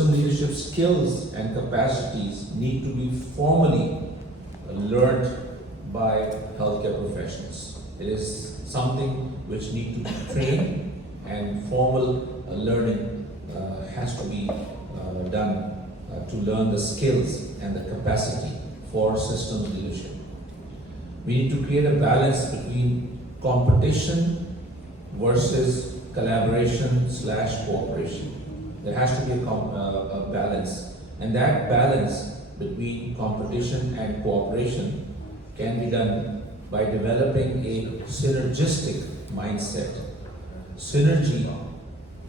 system leadership skills and capacities need to be formally learned by healthcare professionals. It is something which need to be trained, and formal learning has to be done to learn the skills and the capacity for systems leadership. We need to create a balance between competition versus collaboration/cooperation. There has to be a balance, and that balance between competition and cooperation can be done by developing a synergistic mindset. Synergy,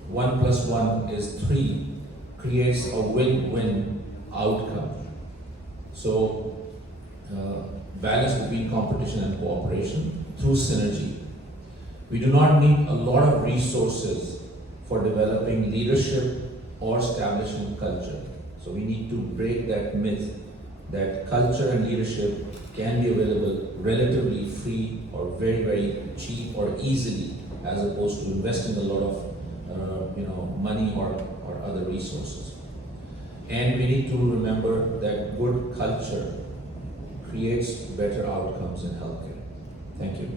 1 + 1 is 3, creates a win-win outcome. So, balance between competition and cooperation through synergy. We do not need a lot of resources for developing leadership or establishing culture. So we need to break that myth that culture and leadership can be available relatively free or very, very cheap or easily, as opposed to investing a lot of money or other resources. And we need to remember that good culture creates better outcomes in healthcare. Thank you.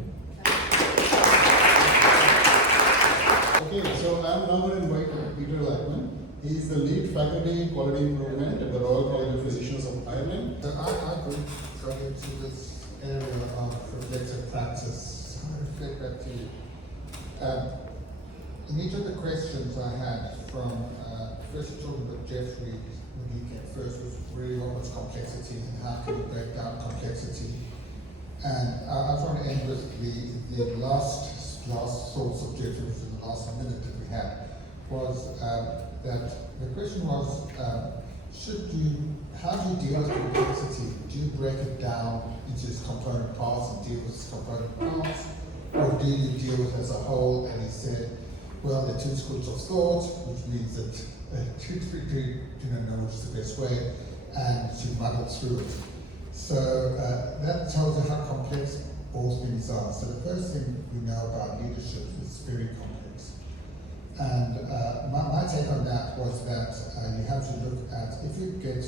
Okay, so I'm now going to invite Peter Lackman. He's the lead faculty quality improvement at the Royal College of Physicians of Ireland. I could go into this area of reflective practice. I reflect back to you. In each of the questions I had from first talking about Jeffrey when he came first was really what was complexity and how can you break down complexity. And I want to end with the last source of Jeffrey, which is the last minute that we had, was that the question was, how do you deal with complexity? Do you break it down into its component parts and deal with its component parts? Or do you deal with it as a whole? And he said, well, there are two schools of thought, which means that you don't know which is the best way, and you muddle through it. So that tells you how complex all things are. So the first thing we know about leadership is very complex. And my take on that was that you have to look at, if you get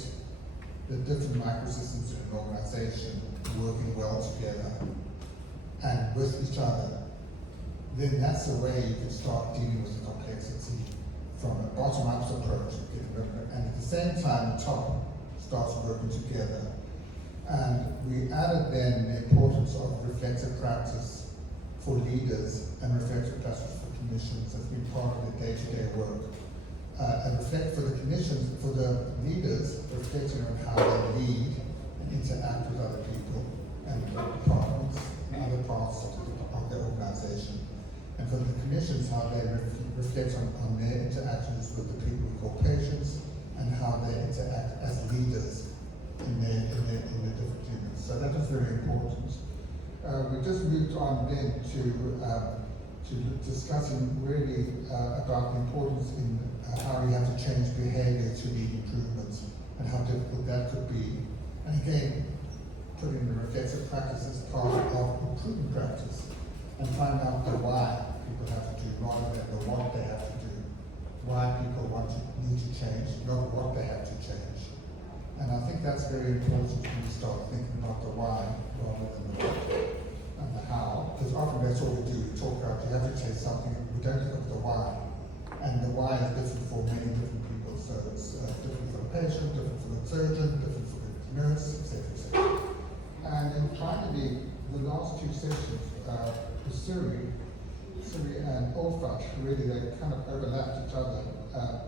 the different microsystems in an organization working well together and with each other, then that's the way you can start dealing with the complexity from a bottom-up approach. And at the same time, the top starts working together. And we added then the importance of reflective practice for leaders and reflective practice for clinicians as being part of the day-to-day work. And reflect for the clinicians, for the leaders, reflecting on how they lead and interact with other people and departments and other parts of the organization. And for the clinicians, how they reflect on their interactions with the people we call patients and how they interact as leaders in their different units. So that is very important. We just moved on then to discussing really about the importance in how we have to change behavior to lead improvements and how difficult that could be. And again, putting the reflective practice as part of improvement practice and find out the why people have to do rather than the what they have to do. Why people need to change, not what they have to change. And I think that's very important when you start thinking about the why rather than the what and the how. Because often that's all we do. We talk about you have to change something, we don't look at the why. And the why is different for many different people. So it's different for the patient, different for the surgeon, different for the nurse, etc., etc. And in trying to be the last two sessions, with Suri and Olfat, really they kind of overlapped each other.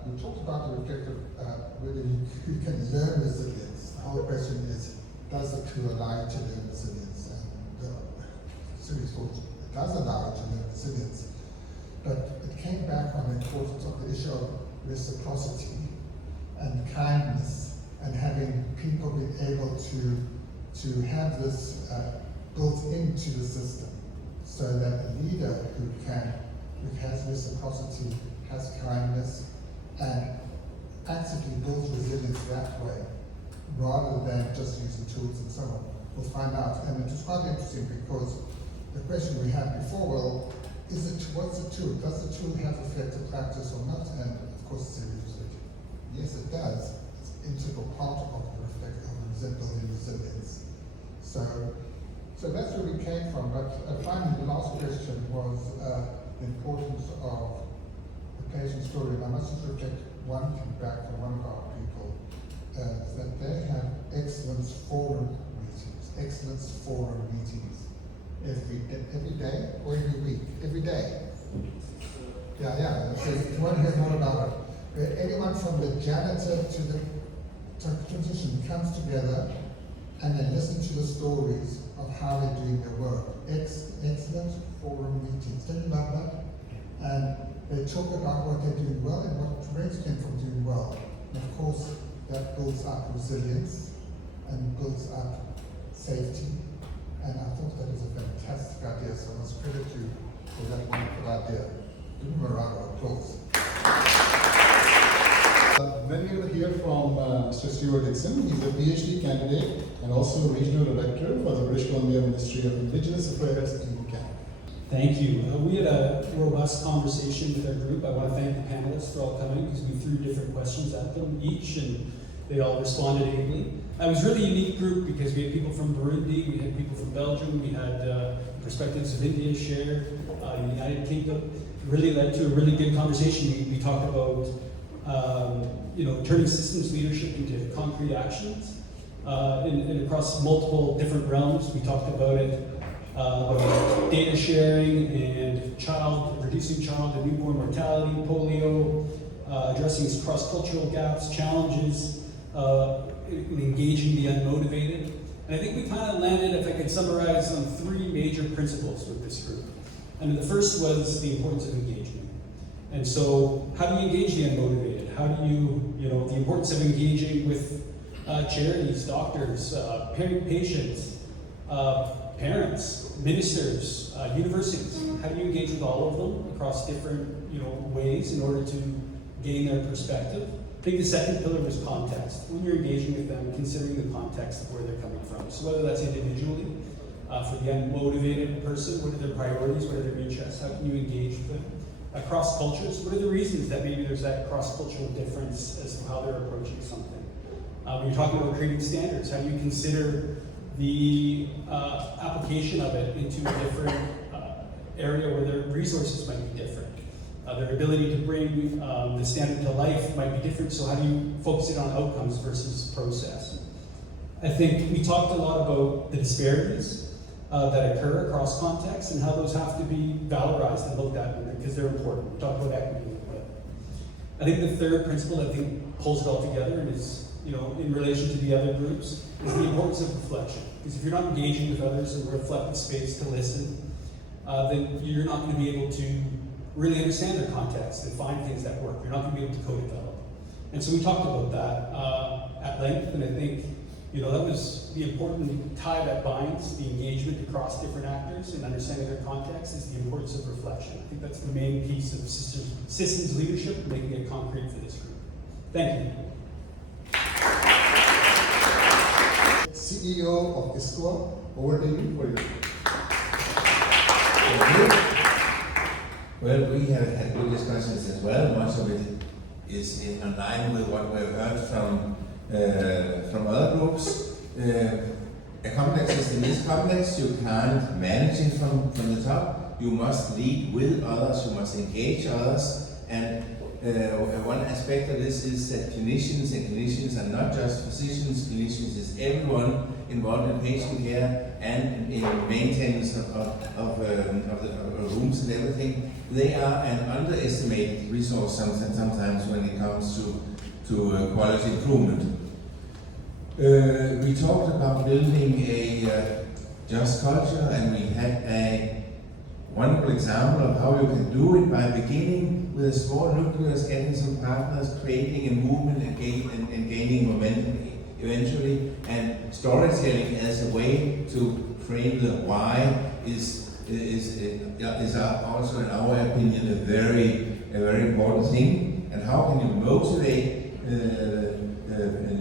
We talked about the reflective, whether you can learn resilience. The whole question is, does the tool allow you to learn resilience? And Suri thought it does allow you to learn resilience, but it came back on the importance of the issue of reciprocity and kindness and having people be able to have this built into the system, so that a leader who has reciprocity, has kindness, and actively builds resilience that way, rather than just using tools and so on. We'll find out. And it was quite interesting because the question we had before, well, what's the tool? Does the tool have reflective practice or not? And of course, it's a Yes, it does. It's an integral part of building resilience. So that's where we came from. But finally, the last question was the importance of the patient story. And I must just reflect one feedback from one of our people, is that they have excellence forum meetings every day or every week, every day. Yeah. So if you want to hear more about it, where anyone from the janitor to the physician comes together and they listen to the stories of how they're doing their work. Excellent forum meetings. Don't you love that? And they talk about what they're doing well and what prevents them from doing well. And of course, that builds up resilience and builds up safety. And I thought that was a fantastic idea, so I must credit you for that wonderful idea. Give him a round of applause. Then we will hear from Mr. Stuart Dixon. He's a PhD candidate and also Regional Director for the British Columbia Ministry of Indigenous Affairs in Canada. Thank you. We had a robust conversation with our group. I want to thank the panelists for all coming because we threw different questions at them each and they all responded ably. It was a really unique group because we had people from Burundi, we had people from Belgium, we had perspectives of India shared, the United Kingdom. It really led to a really good conversation. We talked about turning systems leadership into concrete actions and across multiple different realms. We talked about it, about data sharing and reducing child and newborn mortality, polio, addressing cross-cultural gaps, challenges, engaging the unmotivated. And I think we kind of landed, if I could summarize, on three major principles with this group. And the first was the importance of engagement. And so, how do you engage the unmotivated? How do you, the importance of engaging with charities, doctors, patients, parents, ministers, universities? How do you engage with all of them across different, ways in order to gain their perspective? I think the second pillar was context. When you're engaging with them, considering the context of where they're coming from. So whether that's individually, for the unmotivated person, what are their priorities, what are their interests, how can you engage with them? Across cultures, what are the reasons that maybe there's that cross-cultural difference as to how they're approaching something? When you're talking about creating standards, how do you consider the application of it into a different area where their resources might be different? Their ability to bring the standard to life might be different, so how do you focus it on outcomes versus process? I think we talked a lot about the disparities that occur across contexts and how those have to be valorized and looked at because they're important. We talked about equity a little bit. I think the third principle that I think pulls it all together and is, in relation to the other groups, is the importance of reflection. Because if you're not engaging with others in a reflective space to listen, then you're not going to be able to really understand their context and find things that work. You're not going to be able to co-develop. And so we talked about that at length, and I think that was the important tie that binds the engagement across different actors and understanding their context is the importance of reflection. I think that's the main piece of systems leadership, making it concrete for this group. Thank you. CEO of ISQua, over to you for your. Well, we have had good discussions as well. Much of it is in line with what we've heard from other groups. A complex system is complex. You can't manage it from the top. You must lead with others. You must engage others. And one aspect of this is that clinicians are not just physicians. Clinicians is everyone involved in patient care and in maintenance of the rooms and everything. They are an underestimated resource sometimes when it comes to quality improvement. We talked about building a just culture, and we had a wonderful example of how you can do it by beginning with a small nucleus, getting some partners, creating a movement and gaining momentum eventually, and storytelling as a way to frame the why is also, in our opinion, a very important thing. And how can you motivate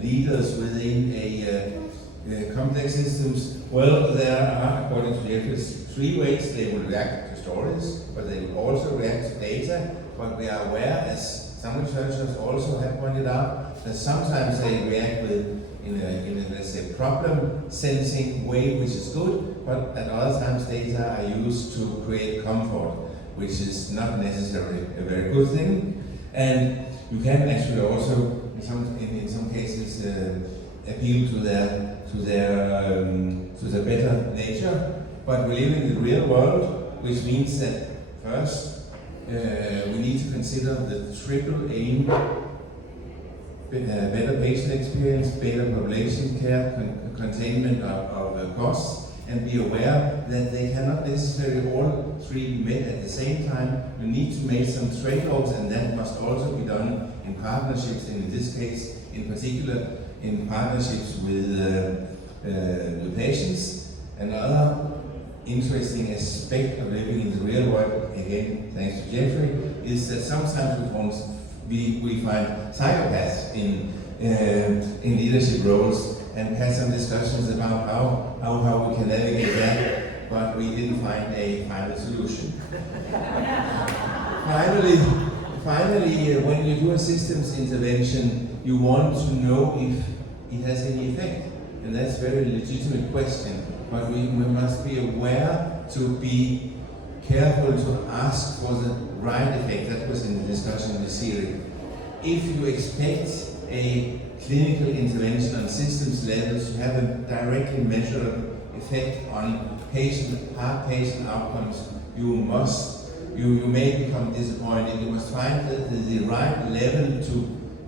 leaders within a complex systems? Well, there are, according to the experts, 3 ways they will react to stories, but they will also react to data. But we are aware as some researchers also have pointed out that sometimes they react with in a let's say problem sensing way, which is good, but at other times data are used to create comfort, which is not necessarily a very good thing. And you can actually also in some cases appeal to their better nature. But we live in the real world, which means that first we need to consider the triple aim: better patient experience, better population care, containment of costs, and be aware that they cannot necessarily all three be met at the same time. We need to make some trade-offs, and that must also be done in partnerships, and in this case, in particular, in partnerships with patients. Another interesting aspect of living in the real world, again, thanks to Jeffrey, is that sometimes we find psychopaths in leadership roles, and had some discussions about how we can navigate that, but we didn't find a final solution. Finally, when you do a systems intervention, you want to know if it has any effect, and that's a very legitimate question. But we must be aware to be careful to ask for the right effect. That was in the discussion with Siri. If you expect a clinical intervention on systems levels to have a directly measurable effect on heart patient outcomes, you may become disappointed. You must find the right level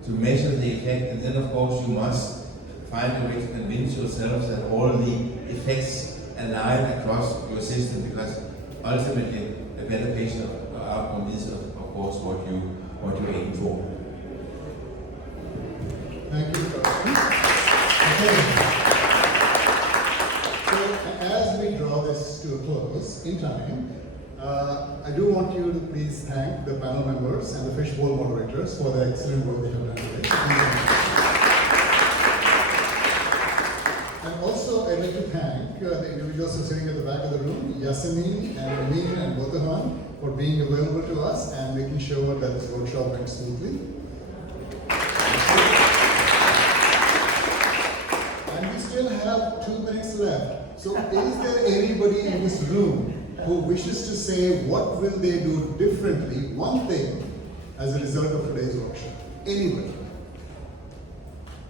to measure the effect, and then of course you must find a way to convince yourselves that all the effects align across your system, because ultimately a better patient outcome is of course what you aim for. Thank you, Dr. Okay. So as we draw this to a close in time, I do want you to please thank the panel members and the fishbowl moderators for the excellent work they have done today. And also, I'd like to thank the individuals who are sitting at the back of the room, Yasemin and Amin and Botahan, for being available to us and making sure that this workshop went smoothly. And we still have 2 minutes left. So is there anybody in this room who wishes to say what will they do differently, one thing, as a result of today's workshop? Anybody?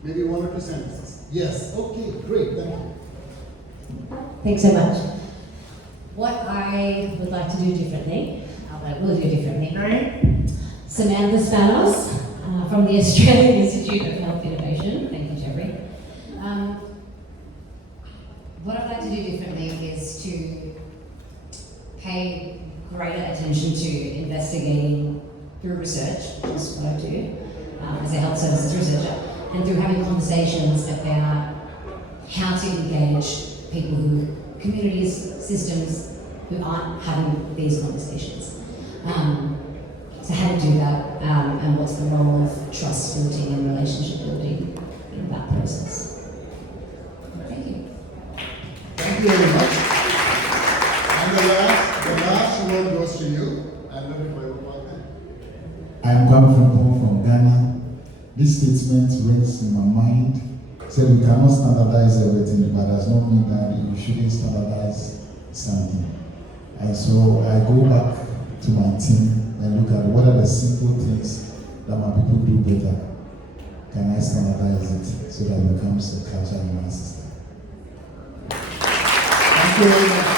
Maybe 1 or 2 sentences. Yes, okay, great, thank you. Thanks so much. What I would like to do differently, we'll do differently, right? Samantha Spanos from the Australian Institute of Health Innovation. Thank you, Jeffrey. What I'd like to do differently is to pay greater attention to investigating through research, which is what I do as a health services researcher, and through having conversations about how to engage people communities, systems who aren't having these conversations. So how to do that, and what's the role of trust building and relationship building in that process. Thank you. Thank you very much. And the last word goes to you. I'm not if I would want that. I am coming from home from Ghana. This statement rings in my mind. So we cannot standardize everything, but does not mean that you shouldn't standardize something. And so I go back to my team and look at what are the simple things that my people do better. Can I standardize it so that it becomes a culture in my system? Thank you very much.